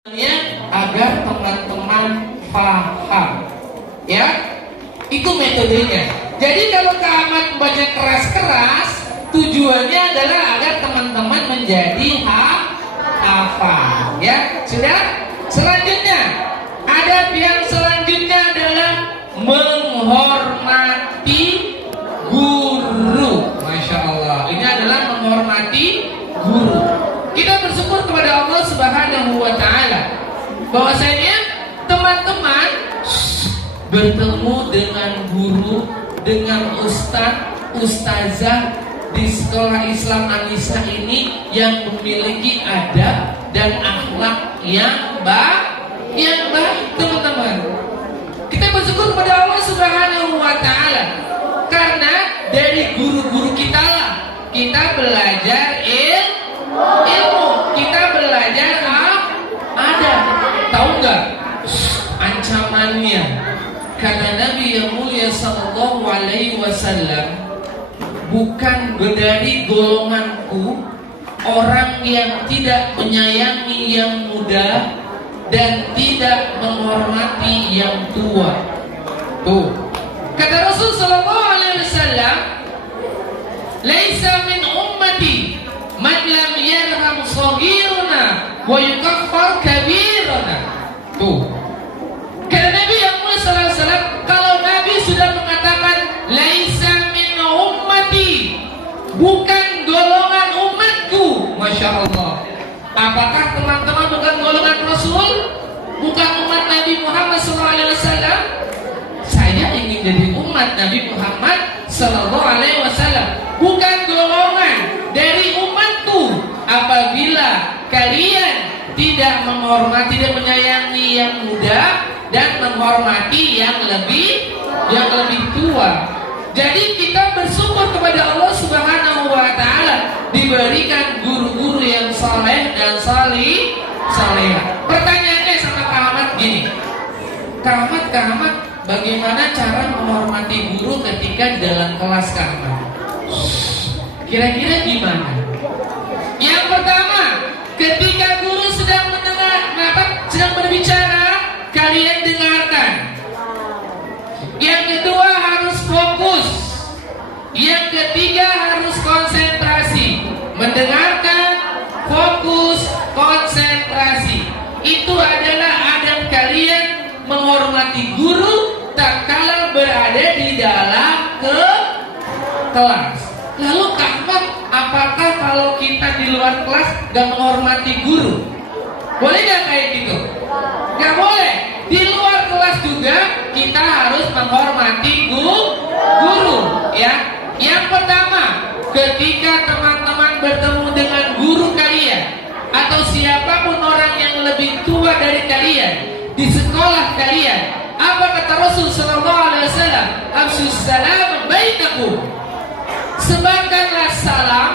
agar teman-teman paham, ya, itu metodenya. Jadi kalau Kak Ahmad baca keras-keras, tujuannya adalah agar teman-teman menjadi hafal, ya. Sudah. Selanjutnya, adab yang selanjutnya adalah menghormati guru. Masya Allah, ini adalah menghormati guru. Kita bersyukur kepada Allah Subhanahu wa Ta'ala bahwasanya teman-teman bertemu dengan guru, dengan ustazah di sekolah Islam Anissa ini yang memiliki adab dan akhlak yang baik, teman-teman. Kita bersyukur kepada Allah Subhanahu wa Ta'ala karena dari guru-guru kita lah kita belajar ilmu, kita belajar ada. Tahu nggak ancamannya? Kata Nabi yang mulia Sallallahu Alaihi Wasallam, bukan dari golonganku orang yang tidak menyayangi yang muda dan tidak menghormati yang tua. Tuh, kata Rasul Sallallahu Alaihi Wasallam, laisa min ummati man lam yarham saghirana wa yukaffar kabirana. Tuh, kata Nabi yang mulia sallallahu alaihi wasallam, kalau Nabi sudah mengatakan laisa min ummati, bukan golongan umatku, Masya Allah. Apakah teman-teman bukan golongan Rasul? Bukan umat Nabi Muhammad sallallahu alaihi wasallam? Saya ingin jadi umat Nabi Muhammad sallallahu alaihi wasallam, bukan golongan dari umatku. Apabila kalian tidak menghormati dan menyayangi yang muda dan menghormati yang lebih tua. Jadi kita bersyukur kepada Allah Subhanahu wa Ta'ala diberikan guru-guru yang saleh dan saleh. Pertanyaannya sama Kak Ahmad gini, Kak Ahmad, bagaimana cara menghormati guru ketika dalam kelas Kak Ahmad? Kira-kira gimana? Yang pertama, ketika guru sedang berbicara, kalian dengarkan. Yang kedua harus fokus. Yang ketiga harus konsentrasi. Mendengarkan, fokus, konsentrasi. Itu adalah adab kalian menghormati guru tatkala berada di dalam kelas. Lalu Kak Ahmad, apakah kalau kita di luar kelas gak menghormati guru? Boleh gak kayak gitu? Gak boleh. Di luar kelas juga kita harus menghormati guru, ya. Yang pertama, ketika teman-teman bertemu dengan guru kalian atau siapapun orang yang lebih tua dari kalian di sekolah kalian, apa kata Rasul sallallahu alaihi wasallam? Afshus salam bainakum. Sebarkanlah salam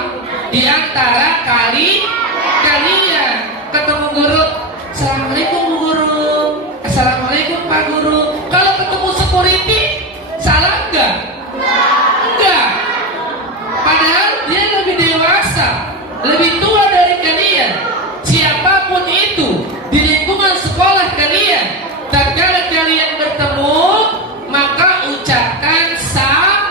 di antara kalian. Ketemu guru, assalamualaikum Bu Guru, assalamualaikum Pak Guru. Kalau ketemu security, salam enggak? Enggak. Padahal dia lebih dewasa, lebih tua dari kalian. Siapapun itu di lingkungan sekolah kalian, tatkala kalian bertemu, maka ucapkan salam.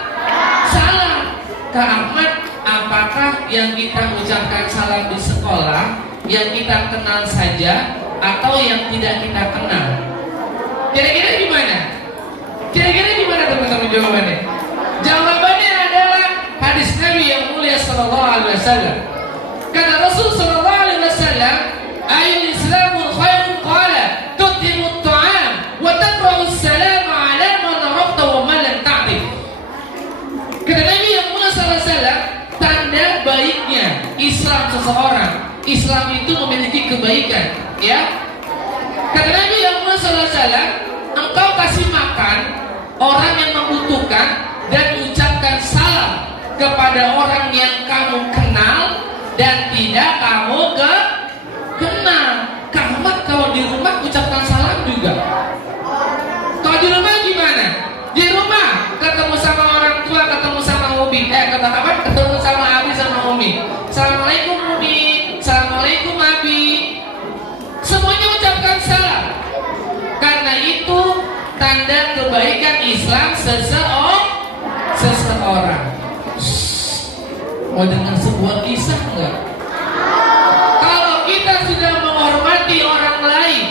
Kak Ahmad, apakah yang kita ucapkan salam di sekolah yang kita kenal saja atau yang tidak kita kenal? Kira-kira gimana? Teman-teman jawabannya? Jawabannya adalah hadis Nabi yang mulia sallallahu alaihi wasallam. Kata Rasul sallallahu alaihi wasallam, "Ayyul Islamu khairun qala tutimut ta'am wa taqra'us salam 'ala man arafta wa man lam ta'rif." Kata Nabi yang mulia sallallahu alaihi wasallam, tanda baiknya Islam seseorang, Islam itu memiliki kebaikan, ya. Kata Nabi yang mulia sallallahu alaihi wasallam, engkau kasih makan orang yang membutuhkan dan ucapkan salam kepada orang yang kamu kenal dan tidak kamu kenal. Kamu kalau di rumah ucapkan salam juga. Kalau di rumah gimana? Di rumah ketemu sama orang tua, ketemu sama Umi, ketemu sama Abi sama Umi. Assalamualaikum Umi, assalamualaikum Abi. Semuanya ucap tanda kebaikan Islam seseorang. Mau dengar sebuah kisah enggak? Kalau kita sudah menghormati orang lain,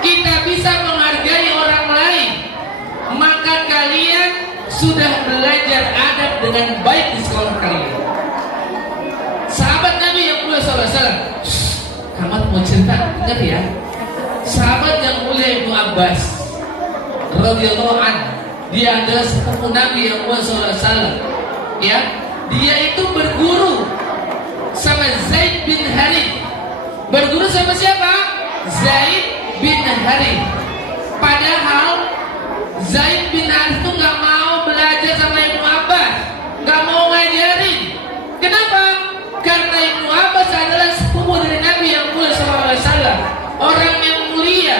kita bisa menghargai orang lain, maka kalian sudah belajar adab dengan baik di sekolah kalian. Sahabat Nabi yang mulia SAW, Kamat mau cerita, dengar ya. Sahabat yang mulia Ibnu Abbas radhiyallahu anhu, dia adalah sepupu Nabi yang mulia SAW. Ya, dia itu berguru sama Zaid bin Harith. Berguru sama siapa? Zaid bin Harith. Padahal Zaid bin Harith itu nggak mau belajar sama Ibnu Abbas, nggak mau ngajarin. Kenapa? Karena Ibnu Abbas adalah sepupu dari Nabi yang mulia SAW, orang yang mulia.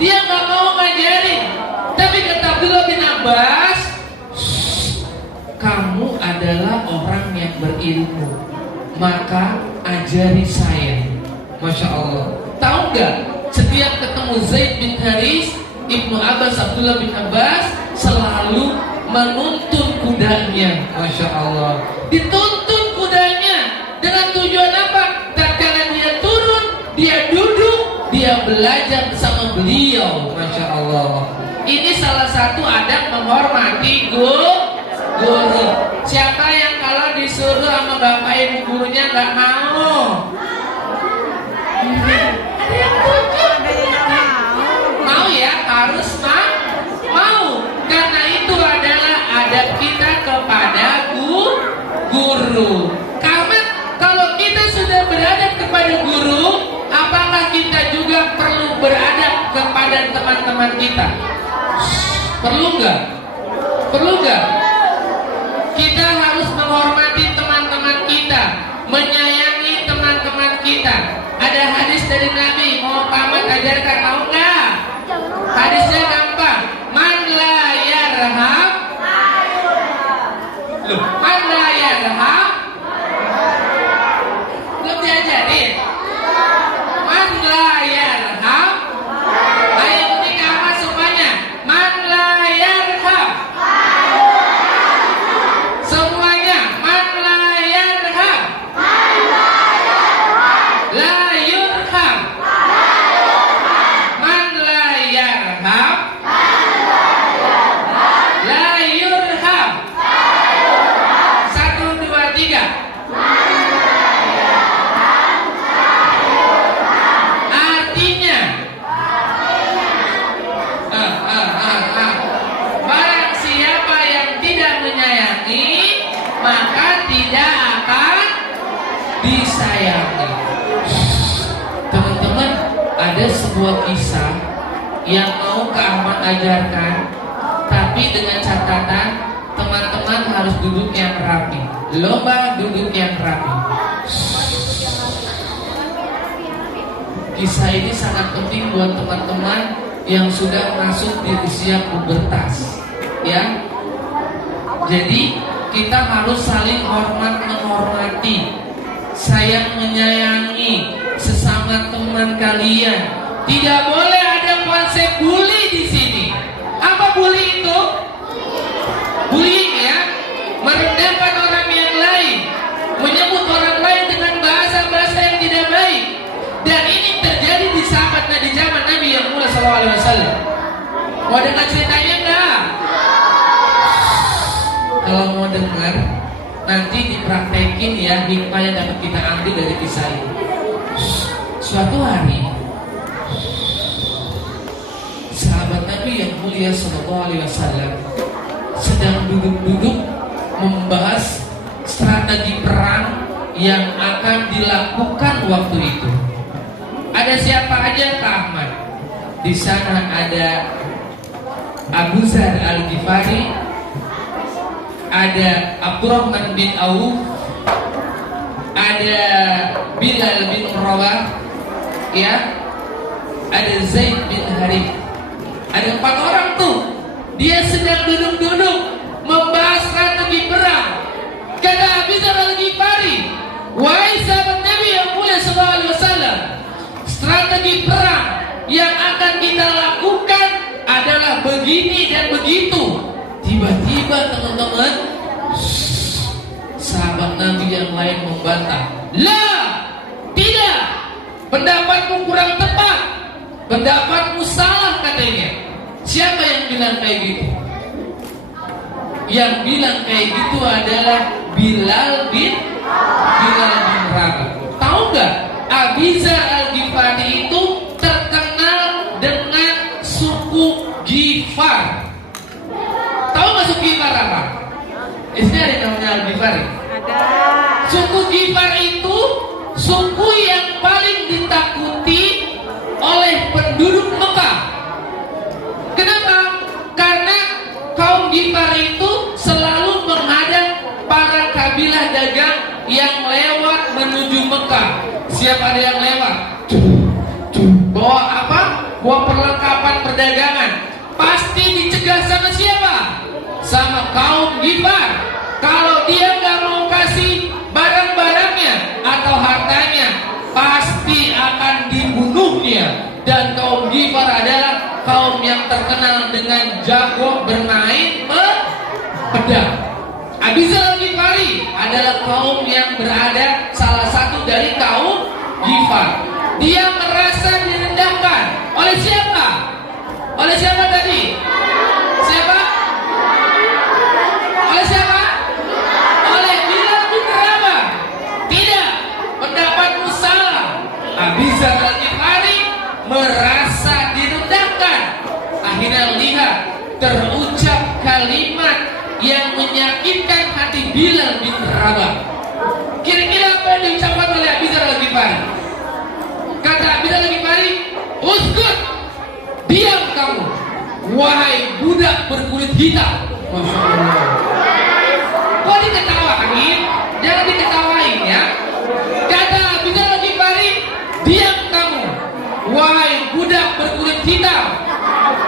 Dia nggak mau ngajarin. Tapi kata Abdullah bin Abbas, kamu adalah orang yang berilmu, maka ajari saya. Masya Allah. Tahu nggak? Setiap ketemu Zaid bin Harith, Ibnu Abbas, Abdullah bin Abbas selalu menuntun kudanya. Masya Allah. Dituntun kudanya dengan tujuan apa? Tatkala dia turun, dia duduk, dia belajar bersama beliau. Masya Allah. Ini salah satu adab menghormati guru. Siapa yang kalau disuruh sama bapak ibu gurunya nggak mau? Ada yang tujuh. Mau ya, harus mau. Karena itu adalah adab kita kepada guru. Kamat, kalau kita sudah beradab kepada guru, apakah kita juga perlu beradab kepada teman-teman kita? Perlu nggak? Perlu nggak? Kita harus menghormati teman-teman kita, menyayangi teman-teman kita. Ada hadis dari Nabi, mau paman ajarkan, mau nggak? Hadisnya gampang. Man la yarham, man la yarham, belum diajarin. Man la yarham, ayo nikah semuanya. Man la yarham, semuanya. Man la yarham, la yurham. Man la yarham, la yurham. 1, 2, 3. Artinya, barang siapa yang tidak menyayangi, maka tidak akan disayangi. Teman-teman, ada sebuah kisah yang mau Kak Ahmad ajarkan, tapi dengan catatan teman-teman harus duduk yang rapi. Lomba duduk yang rapi. Kisah ini sangat penting buat teman-teman yang sudah masuk di usia pubertas, ya. Jadi kita harus saling hormat menghormati, sayang menyayangi sesama teman kalian. Tidak boleh ada konsep bully di sini. Apa bully itu? Bullying ya, merendahkan orang yang lain, menyebut orang lain dengan bahasa-bahasa yang tidak baik. Dan ini terjadi di sahabat di zaman Nabi yang mulia SAW. Mau dengar ceritanya enggak? Kalau mau dengar, nanti dipraktekin ya hikmah yang dapat kita ambil dari kisah ini. Suatu hari, sahabat Nabi yang mulia SAW sedang duduk-duduk membahas strategi perang yang akan dilakukan waktu itu. Ada siapa aja Kak Ahmad? Di sana ada Abu Zar Al-Ghifari, ada Abdurrahman bin Auf, ada Bilal bin Rabah, ya, ada Zaid bin Harith. Ada 4 orang tuh. Dia sedang duduk-duduk membahas strategi perang. Kata Abu Zar Al-Ghifari, wahai sahabat Nabi yang mulia SAW, strategi perang yang akan kita lakukan adalah begini. begini dan begitu. Tiba-tiba teman-teman, sahabat Nabi yang lain membantah. Lah, tidak, pendapatmu kurang tepat, pendapatmu salah katanya. Siapa yang bilang kayak gitu? Yang bilang kayak gitu adalah Bilal bin Rabah. Tahu nggak? Abi Dzar Al-Ghifari itu terkenal dengan suku Ghifar. Tahu nggak suku Ghifar apa? Isinya ada namanya Al-Ghifari. Ada. Suku Ghifar itu suku yang paling ditakuti oleh penduduk Mekah. Kenapa? Karena kaum Ghifar itu selalu menghadang para kabilah dagang yang lewat menuju Mekah. Siap ada yang lewat, bawa apa? Bawa perlengkapan perdagangan. Pasti dicegah sama siapa? Sama kaum Ghifar. Kalau dia nggak mau kasih barang-barangnya atau hartanya, pasti akan dibunuhnya. Dan kaum Ghifar adalah kaum yang terkenal dengan jago bermain pedang. Abi Dzar Al-Ghifari adalah kaum yang berada salah satu dari kaum Ghifar. Dia merasa direndahkan oleh siapa? Oleh siapa tadi? Siapa? Oleh siapa? Oleh Bilal bin Rabah. Tidak, pendapatmu salah. Abi Dzar Al-Ghifari merasa direndahkan. Akhirnya lihat, terucap kalimat yang menyakitkan hati Bilal bin Rabah. Kira-kira apa yang diucapkan oleh Abi Dzar Al-Ghifari? Kata Abi Dzar Al-Ghifari, "Uskut, diam kamu, wahai budak berkulit hitam." Masya Allah. Kok diketawain? Jangan diketawain ya. Kata Abi Dzar Al-Ghifari, "Diam kamu, wahai budak berkulit hitam.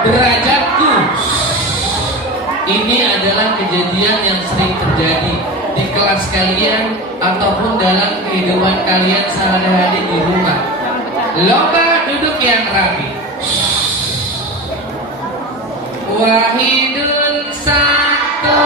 Derajatku." Ini adalah kejadian yang sering terjadi di kelas kalian ataupun dalam kehidupan kalian sehari-hari di rumah. Lomba duduk yang rapi. Wahidun satu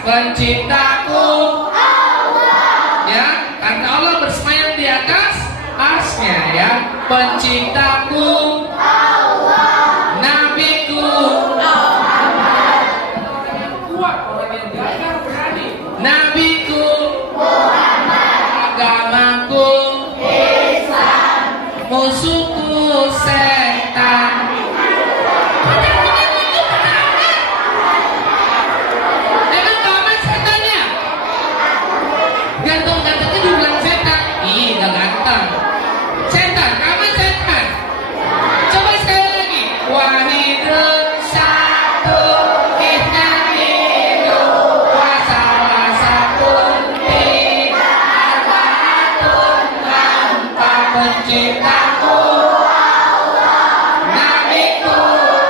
penciptaku Allah. Ya, karena Allah bersemayam di atas arsy-Nya ya. Penciptaku Allah. Nabiku Muhammad. Kuat orang yang gagal berani. Nabiku Muhammad. Agamaku Islam. Musuhku setan. Ganteng-gantengnya dibilang setan. Ih, gak ganteng. Setan, kamu setan. Coba sekali lagi. Wahidun satu ihnainu wa salah satu tiga arba'atun empat penciptaku Allah. Nabiku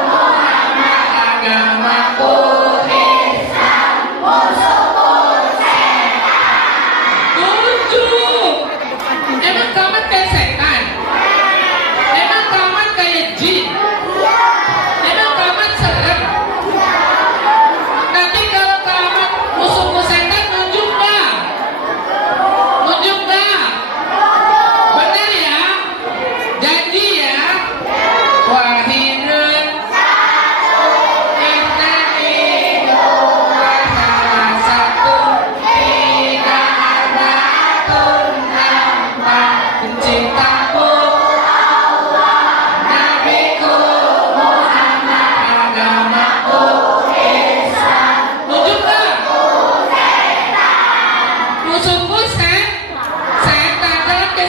Muhammad. Agamaku Islam. Musuhku emang kamat kayak setan? Emang kamat kayak jin? Emang kamat serem? Nanti kalau kamat musuhku setan nunjuk gak? Nunjuk gak? Bener ya? Janji ya? Wahidun ihnainu wa salah satu tiga arba'atun empat penciptaku Allah.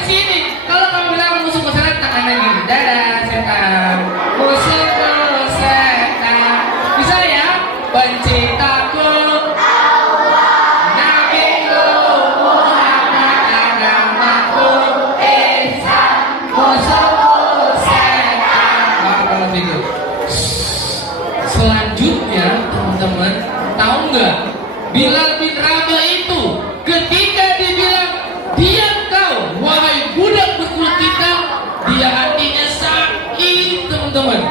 kasih ini. Kalau kamu bilang musuhku setan, tangannya gini. Dadah setan, musuhku setan. Bisa ya? Penciptaku Nabiku Muhammad agamaku Islam, musuhku setan. Kalau gitu. Selanjutnya teman-teman, tahu nggak? Bilal bin Rabah itu ketika dibilang diam kau wahai budak berkulit hitam, dia hatinya sakit teman-teman.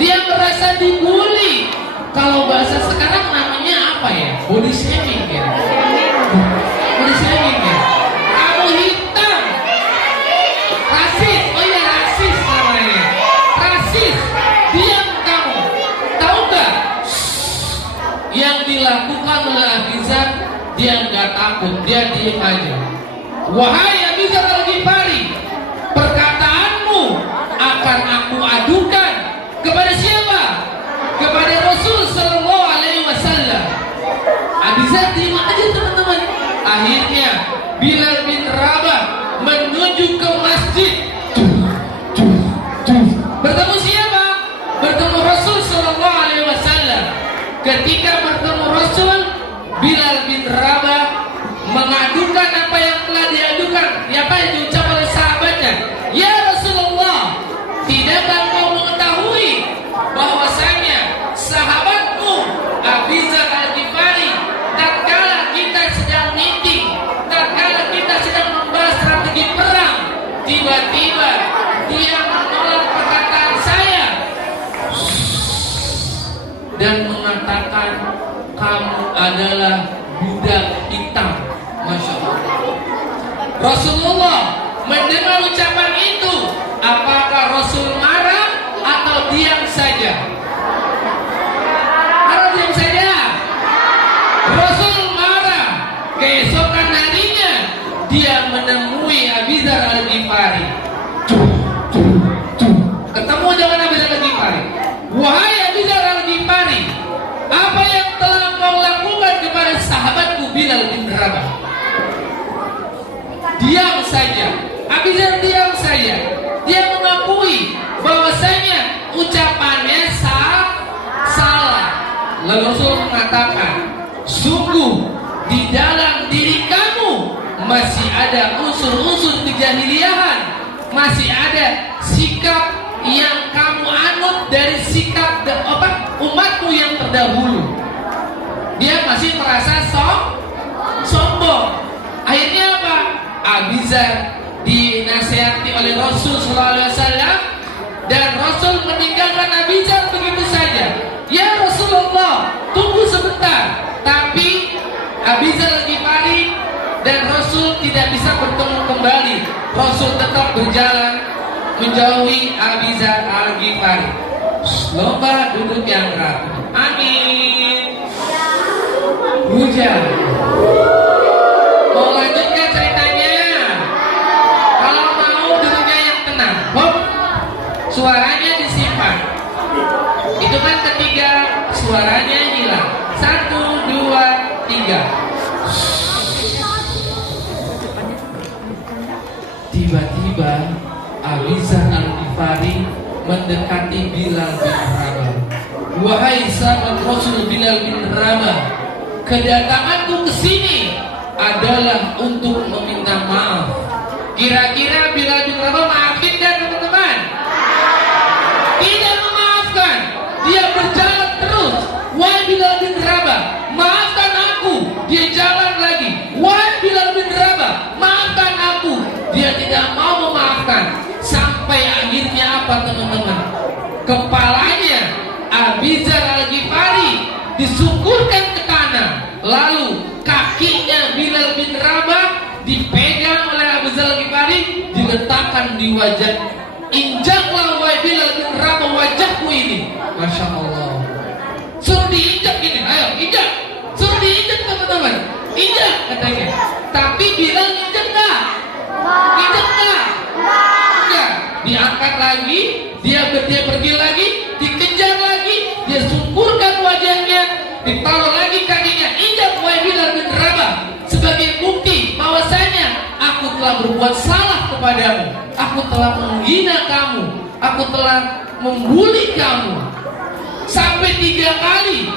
Dia merasa dibully. Kalau bahasa sekarang namanya apa ya? Body shaming ya. Body shaming ya. Kamu hitam. Rasis. Oh iya, rasis namanya. Rasis. Diam kamu. Tahu nggak? Yang dilakukan oleh Abi Dzar, dia nggak takut, dia diam aja. Wahai Abi Dzar Al-Ghifari, perkataanmu akan aku adukan kepada siapa? Kepada Rasul Sallallahu Alaihi Wasallam. Abi Dzar diam aja teman-teman. Akhirnya Bilal bin Rabah menuju ke masjid. Bertemu siapa? Bertemu Rasul Sallallahu Alaihi Wasallam. Ketika bertemu Rasul, Bilal bin Rabah mengadukan apa yang telah diadukan, apa yang diucapkan oleh sahabatnya. Ya Rasulullah, tidakkah kau mengetahui bahwasanya sahabatmu Abi Dzar Al-Ghifari, tatkala kita sedang meeting, tatkala kita sedang membahas strategi perang, tiba-tiba dia menolak perkataan saya dan mengatakan kamu adalah budak hitam. Masya Allah. Rasulullah mendengar ucapan itu, apakah Rasul marah atau diam saja? Atau diam saja? Rasul marah. Keesokan harinya dia menemui Abi Dzar Al-Ghifari. Ketemu dengan Abi Dzar Al-Ghifari. Wahai Abi Dzar Al-Ghifari, apa yang telah kau lakukan kepada sahabatku Bilal bin Rabah? Diam saja. Abi Dzar diam saja. Dia mengakui bahwasanya ucapannya salah. Lalu Rasul mengatakan, sungguh di dalam diri kamu masih ada unsur-unsur kejahiliahan, masih ada sikap yang kamu anut dari sikap umatmu yang terdahulu. Dia masih merasa sombong. Akhirnya apa? Abi Dzar dinasihati oleh Rasul Sallallahu Alaihi Wasallam, dan Rasul meninggalkan Abi Dzar begitu saja. Ya Rasulullah, tunggu sebentar. Tapi Abi Dzar Al-Ghifari dan Rasul tidak bisa bertemu kembali. Rasul tetap berjalan menjauhi Abi Dzar Al-Ghifari. Lomba duduk yang rapi. Amin. Hujan. Mau lanjutkan ceritanya? Kalau mau duduknya yang tenang. Hop. Suaranya disimpan. Itu kan ketiga, suaranya hilang. 1, 2, 3. Tiba-tiba Abi Dzar Al-Ghifari mendekati Bilal bin Rabah. Wahai sahabat Rasul Bilal bin Rabah, kedatanganku ke sini adalah untuk meminta maaf. Kira-kira Bilal bin Rabah maafin kan teman-teman? Tidak memaafkan. Dia berjalan terus. Wahai Bilal bin Rabah, maafkan aku. Dia jalan lagi. Wahai Bilal bin Rabah, maafkan aku. Dia tidak mau memaafkan. Sampai akhirnya apa teman-teman? Kepalanya Abi Dzar Al-Ghifari disungkurkan ke tanah. Lalu kakinya Bilal bin Rabah dipegang oleh Abi Dzar Al-Ghifari, diletakkan di wajah. Injaklah wahai Bilal bin Rabah wajahku ini. Masya Allah. Suruh diinjak ini, ayo injak. Suruh diinjak teman-teman. Injak katanya. Tapi Bilal injak enggak? Injak enggak? Enggak. Diangkat lagi, dia pergi lagi, dikejar lagi, dia sungkurkan wajahnya, ditaruh lagi kakinya. Injak wahai Bilal bin Rabah sebagai bukti bahwasanya aku telah berbuat salah kepadamu, aku telah menghina kamu, aku telah membuli kamu. Sampai tiga kali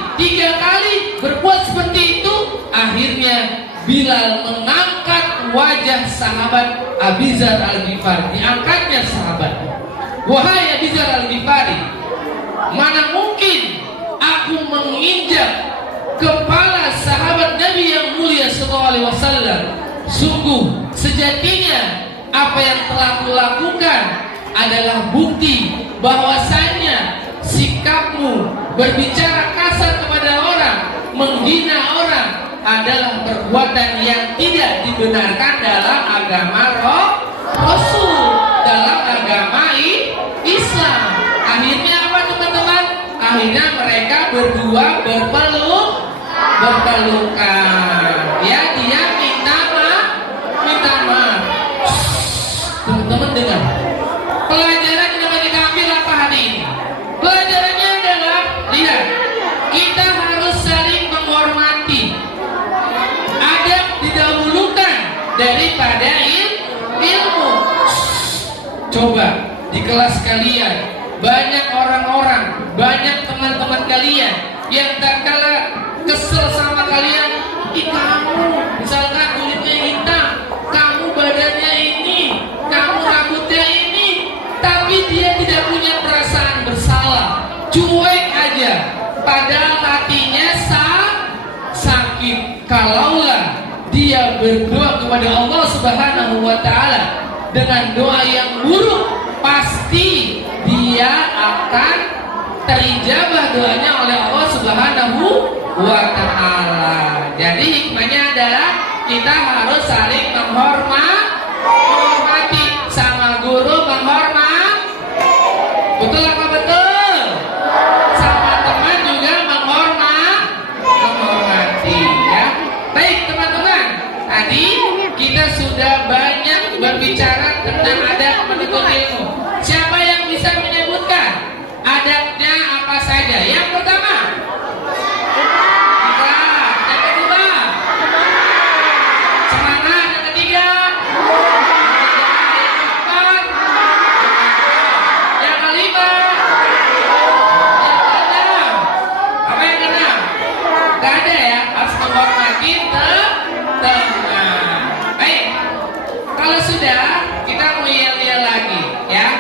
berbuat seperti itu. Akhirnya Bilal mengangkat wajah sahabat Abi Dzar Al-Ghifari. Diangkatnya sahabat, wahai Abi Dzar Al-Ghifari, mana mungkin aku menginjak kepala sahabat Nabi yang mulia sallallahu alaihi wasallam. Sungguh sejatinya apa yang telah kulakukan adalah bukti bahwasanya sikapmu berbicara kasar kepada orang, menghina orang adalah perbuatan yang tidak dibenarkan dalam agama Rasul, dalam agama Islam. Akhirnya apa teman-teman? Akhirnya mereka berdua berpelukan. Ya, dia minta maaf. Teman-teman dengar. Pelajaran yang kita ambil apa hari ini? Pelajarannya adalah, lihat, kita harus saling menghormati. Adab didahulukan daripada ilmu. Coba di kelas kalian banyak orang-orang, banyak teman-teman kalian yang tak kalah kesel sama kalian. Ih, kamu misalkan kulitnya hitam, kamu badannya ini, kamu rambutnya ini, tapi dia tidak punya perasaan bersalah, cuek aja, padahal hatinya sakit. Kalaulah dia berdoa kepada Allah Subhanahu wa Ta'ala dengan doa yang buruk, pasti dia akan terijabah doanya oleh Allah Subhanahu wa Ta'ala. Jadi hikmahnya adalah kita harus saling menghormati, sama guru menghormati. Betul apa betul? Sama teman juga menghormati, ya. Baik teman-teman, tadi kita sudah banyak berbicara tentang adab menuntut ilmu. Siapa yang bisa menyebutkan adabnya apa saja? Yang pertama, yang kedua, semangat. Yang ketiga, yang keempat, yang kelima, yang keenam. Apa yang keenam? Gak ada ya, harus menghormati teman. Baik, kalau sudah, kita mau yel-yel lagi, ya.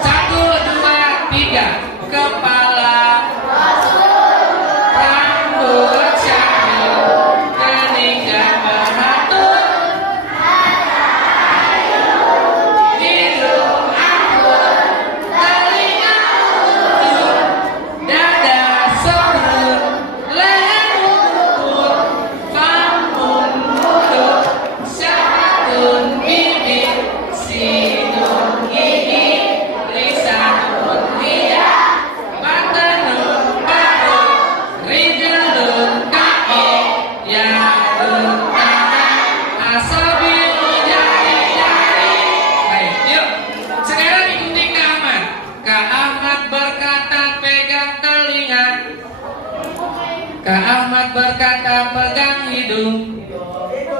1, 2, 3. Kepala, rambut syahdu, telinga beratur, hidung anggur, telinga undur, dada sorun, leher ukur, rambut muduk, syahdun bibir, sinun gigi, lisanun lidah, batanun perut, rijlun kaki, yadun tangan, asabiun jari-jari. Baik, yuk. Sekarang ikuti Kak Ahmad. Kak Ahmad berkata pegang telinga. Kak Ahmad berkata pegang hidung.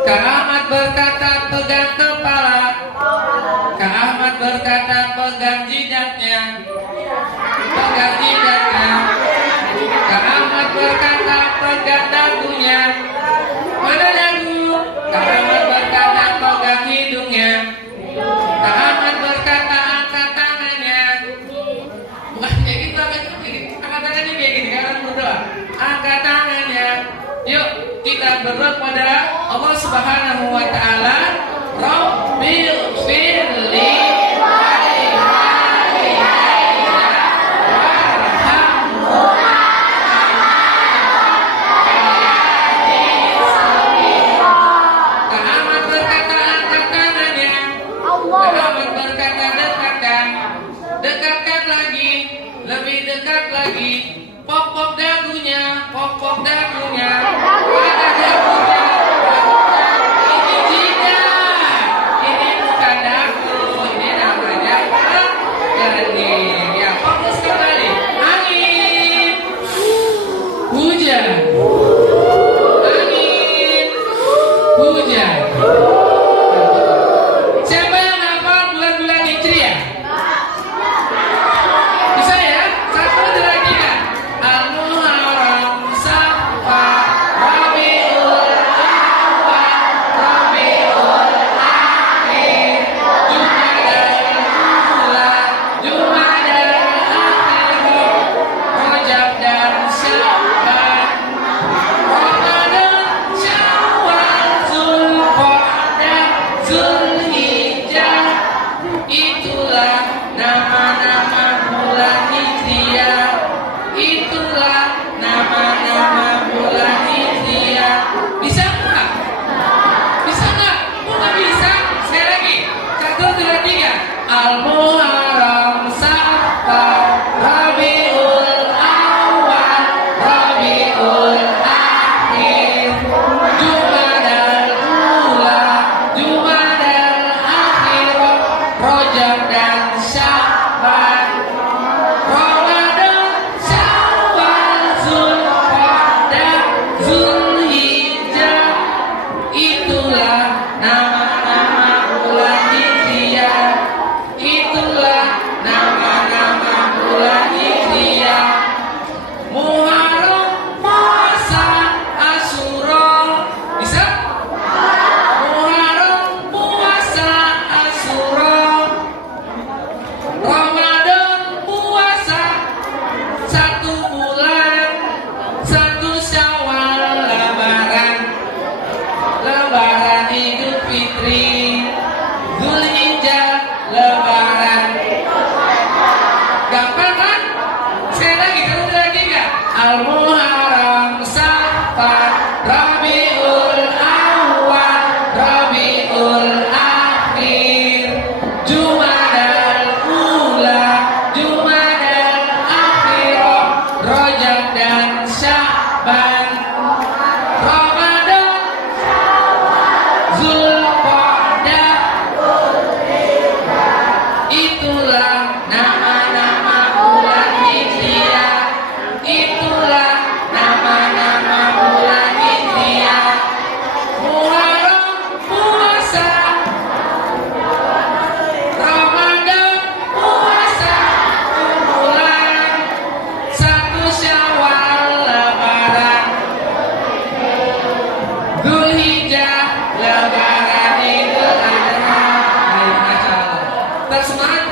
Kak Ahmad berkata pegang kepala. Kak Ahmad berkata pegang jidatnya. Pegang jidatnya. Kak Ahmad berkata pegang dagunya. Mana dagu? Kak Ahmad berkata pegang hidungnya. Kak Ahmad berkata angkat tangannya. Bukan kayak gitu, angkat tangannya kayak gini, kalian berdoa. Angkat tangannya. Yuk kita berdoa kepada Allah Subhanahu wa Ta'ala. Rabbil firli dekatkan lagi, lebih dekat lagi, pokok dagunya, pada dagunya, ini jidat, ini bukan dagu, ini namanya gerding. Ya, fokus kembali, angin, hujan, angin, hujan. Siapa nama-nama bulan Hijriah. Itulah nama-nama bulan Hijriah. Bisa nggak? Bisa nggak? Kok nggak bisa? Sekali lagi. 1, 2, 3. Al-Muharram, Safar, Rabiul Awal, Rabiul Akhir, Jumadal Ula, Jumadal Akhir, Rajab dan Sya'ban, Ramadan, Syawal, Zulqa'dah, Zulhijjah. Itulah nama-nama bulan Hijriah. Itulah nama-nama bulan Hijriah. Muharram, puasa, Asyura. Bisa? Muharram, puasa, Asyura. Ramadan, puasa 1 bulan, 1 Syawal, Lebaran, Lebaran Idul Fitri, Zulhijjah, Lebaran. Gampang kan? Sekali lagi, 1, 2, 3. Al-Muharram, Safar, Rabiul Awal, Rabiul Akhir, Jumadal Ula, Jumadal Akhir, Rajab dan Sya'ban, Ramadan, Zulqa'dah. Itulah nama-nama bulan Hijriah. Itulah nama-nama bulan Hijriah. Muharram, puasa, Ramadan, puasa 1 bulan, 1 Syawal, Lebaran, Zulhijjah, Lebaran Idul Adha. Ayo, Masya Allah. Tersemangat